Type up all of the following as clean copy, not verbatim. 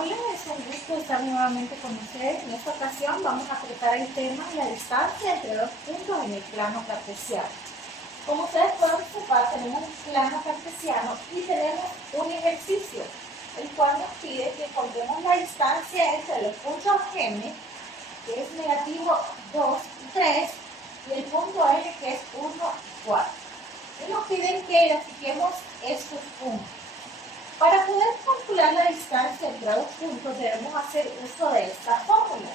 Hola, es un gusto estar nuevamente con ustedes. En esta ocasión vamos a tratar el tema de la distancia entre dos puntos en el plano cartesiano. Como ustedes pueden observar, tenemos un plano cartesiano y tenemos un ejercicio, el cual nos pide que encontremos la distancia entre los puntos M, que es negativo 2 y 3, y el punto N, que es 1 y 4. Y nos piden que identifiquemos estos puntos. Para poder calcular la distancia entre dos puntos debemos hacer uso de esta fórmula.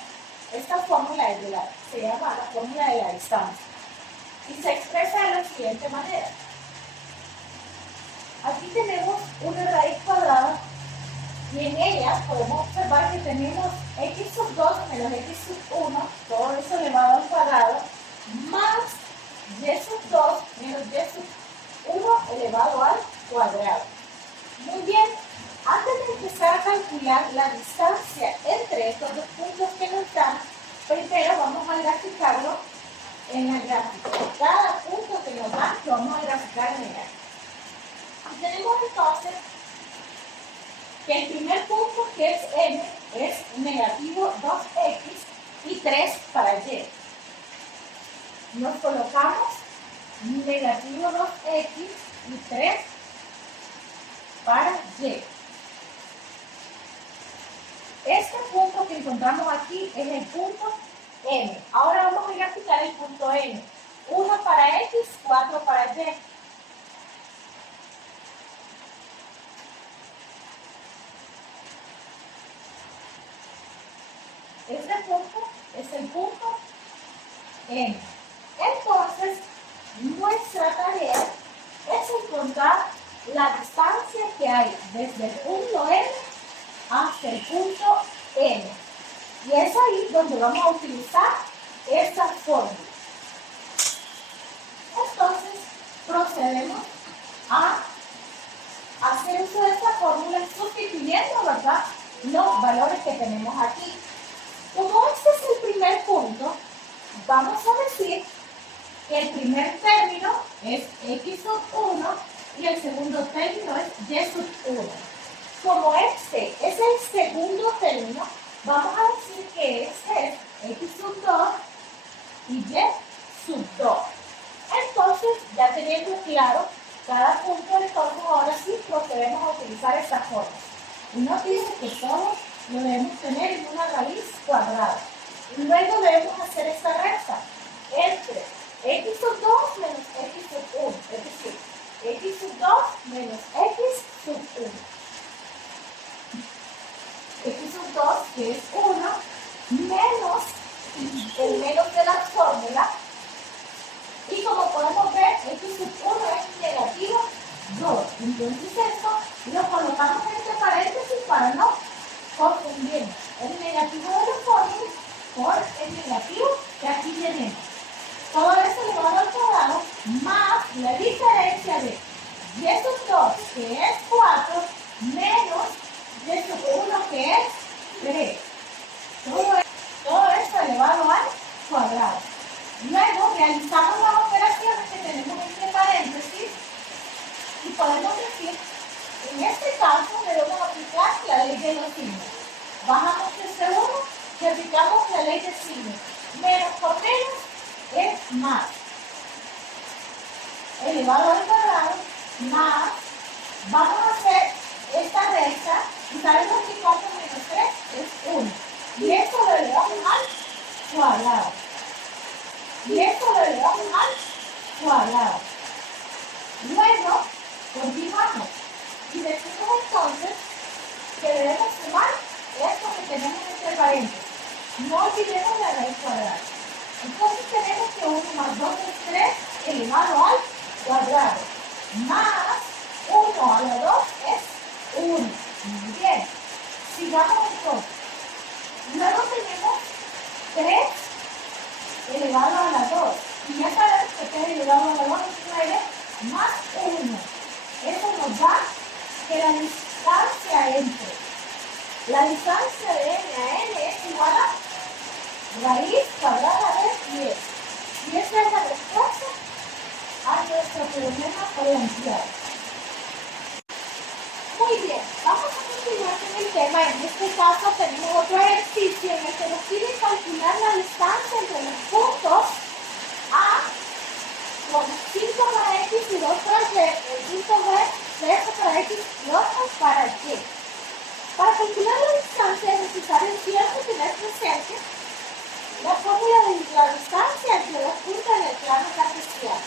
Esta fórmula se llama la fórmula de la distancia y se expresa de la siguiente manera. Aquí tenemos una raíz cuadrada y en ella podemos observar que tenemos x sub 2 menos x sub 1, todo eso elevado al cuadrado, más y sub 2 menos y sub 1 elevado al cuadrado. Muy bien, antes de empezar a calcular la distancia entre estos dos puntos que nos dan, primero vamos a graficarlo en la gráfica. Cada punto que nos dan lo vamos a graficar en el gráfico. Y tenemos entonces que el primer punto, que es M, es negativo 2x y 3 para y. Nos colocamos negativo 2x y 3 para y. Este punto que encontramos aquí es el punto M. Ahora vamos a graficar el punto N. 1 para X, 4 para Y. Este punto es el punto M. Entonces, nuestra tarea es encontrar la distancia que hay desde el punto M hasta el punto N. Y es ahí donde vamos a utilizar esta fórmula. Entonces, procedemos a hacer uso de esta fórmula sustituyendo, ¿verdad?, los valores que tenemos aquí. Como este es el primer punto, vamos a decir que el primer término es x sub 1 y el segundo término es y sub 1. Como este es el segundo término, vamos a decir que este es x sub 2 y y sub 2. Entonces, ya teniendo claro cada punto, entonces ahora sí procedemos a utilizar esta fórmula. Y nos dice que todos lo debemos tener en una raíz cuadrada. Luego debemos hacer esta resta entre x sub 2 menos x sub 1, es decir, x sub 2 menos x sub 1. X sub 2, que es 1, menos el menos de la fórmula. Y como podemos ver, x sub 1 es negativo 2. Entonces esto lo colocamos entre paréntesis para no confundir el negativo de la fórmula por el negativo que aquí tenemos. Todo eso elevado al cuadrado más la diferencia de y sub 2, que es 4, menos y sub 1, que es 3. Todo esto elevado al cuadrado. Luego realizamos las operaciones que tenemos entre paréntesis y podemos decir, en este caso debemos aplicar la ley de los signos. Bajamos este 1 y aplicamos la ley de signos. Menos por menos es más. Elevado al cuadrado más, vamos a hacer esta recta y sabemos que 4 menos 3 es 1. Y esto lo elevamos al cuadrado. Y esto lo elevamos al cuadrado. Luego, continuamos. Y decimos entonces que debemos sumar esto que tenemos entre paréntesis. No olvidemos la raíz cuadrada. Entonces tenemos que 1 más 2 es 3 elevado al cuadrado. Más 1 a la 2 es 1. Muy bien. Sigamos entonces. Luego tenemos 3 elevado a la 2. Y ya sabemos que 3 elevado a la 2 es 9 más 1. Eso nos da que la distancia entre la distancia de n a n es igual a raíz cuadrada de 10. Y esta es la respuesta a nuestro problema planteado. Muy bien, vamos a continuar con el tema. En este caso calcular la distancia es necesario siempre tener presente la fórmula de la distancia entre los puntos en el plano cartesiano.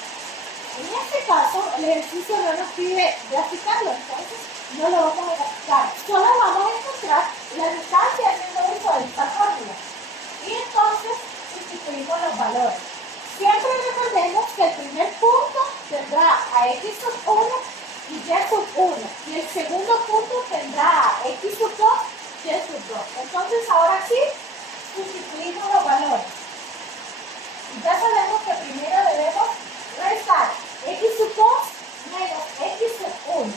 En este caso, el ejercicio no nos pide graficarlo, entonces no lo vamos a graficar. Solo vamos a encontrar la distancia haciendo uso de esta fórmula. Y entonces sustituimos los valores. Siempre recordemos que el primer punto tendrá a x sub 1 y y sub 1. Y el segundo punto tendrá a x sub 2 y sub 2. Entonces ahora sí, sustituimos los valores. Y ya sabemos que primero debemos restar x sub 2 menos x sub 1.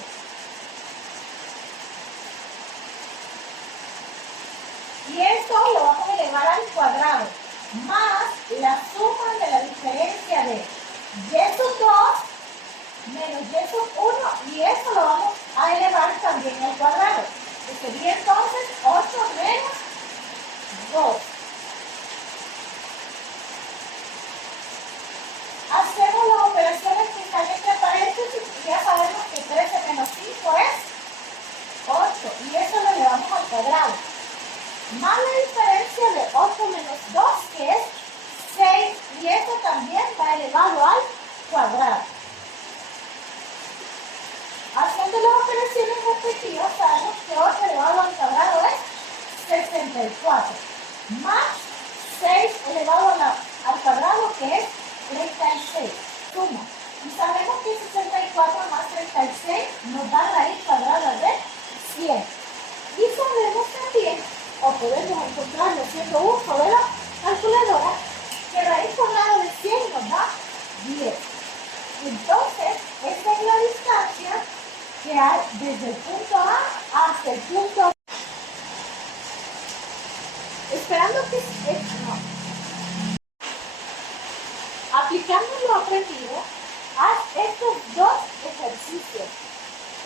Y esto lo vamos a elevar al cuadrado, más la suma de la diferencia de y sub 2 menos y sub 1, y esto lo vamos a elevar también al cuadrado, que sería entonces 8 menos 2. Hacemos las operaciones que están entre paréntesis y ya sabemos que 13 menos 5 es 8, y eso lo elevamos al cuadrado. Más la diferencia de 8 menos 2, que es 6, y esto también va elevado al cuadrado. Haciendo las operaciones respectivas, sabemos que 8 elevado al cuadrado es 64, más 6 elevado al cuadrado, que es 36. Suma. Y sabemos que 64 más 36 nos da raíz cuadrada de 100. Y sabemos también, o podemos encontrarlo haciendo uso de la calculadora, que raíz cuadrada de 100 nos da 10. Entonces, esta es la distancia que hay desde el punto A hasta el punto B. Esperando que aplicando lo aprendido, haz estos dos ejercicios.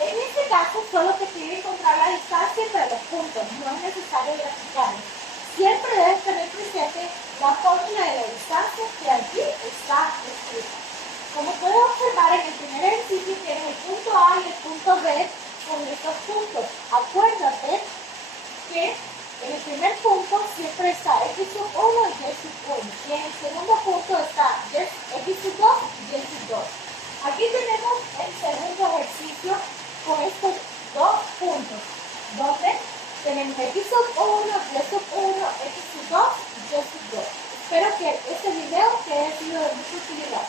En este caso, solo te pide encontrar la distancia entre los puntos, no es necesario graficarlo. Siempre debes tener presente la fórmula de la distancia que allí está escrita. Como puedes observar, en el primer ejercicio tienes el punto A y el punto B con estos puntos. Acuérdate que en el primer punto siempre está x sub 1 y y sub 1. Y en el segundo punto está x sub 2 y y sub 2. Aquí tenemos el segundo ejercicio con estos dos puntos, donde tenemos x sub 1, y sub 1, x sub 2 y y sub 2. Espero que este video te haya sido de mucha utilidad.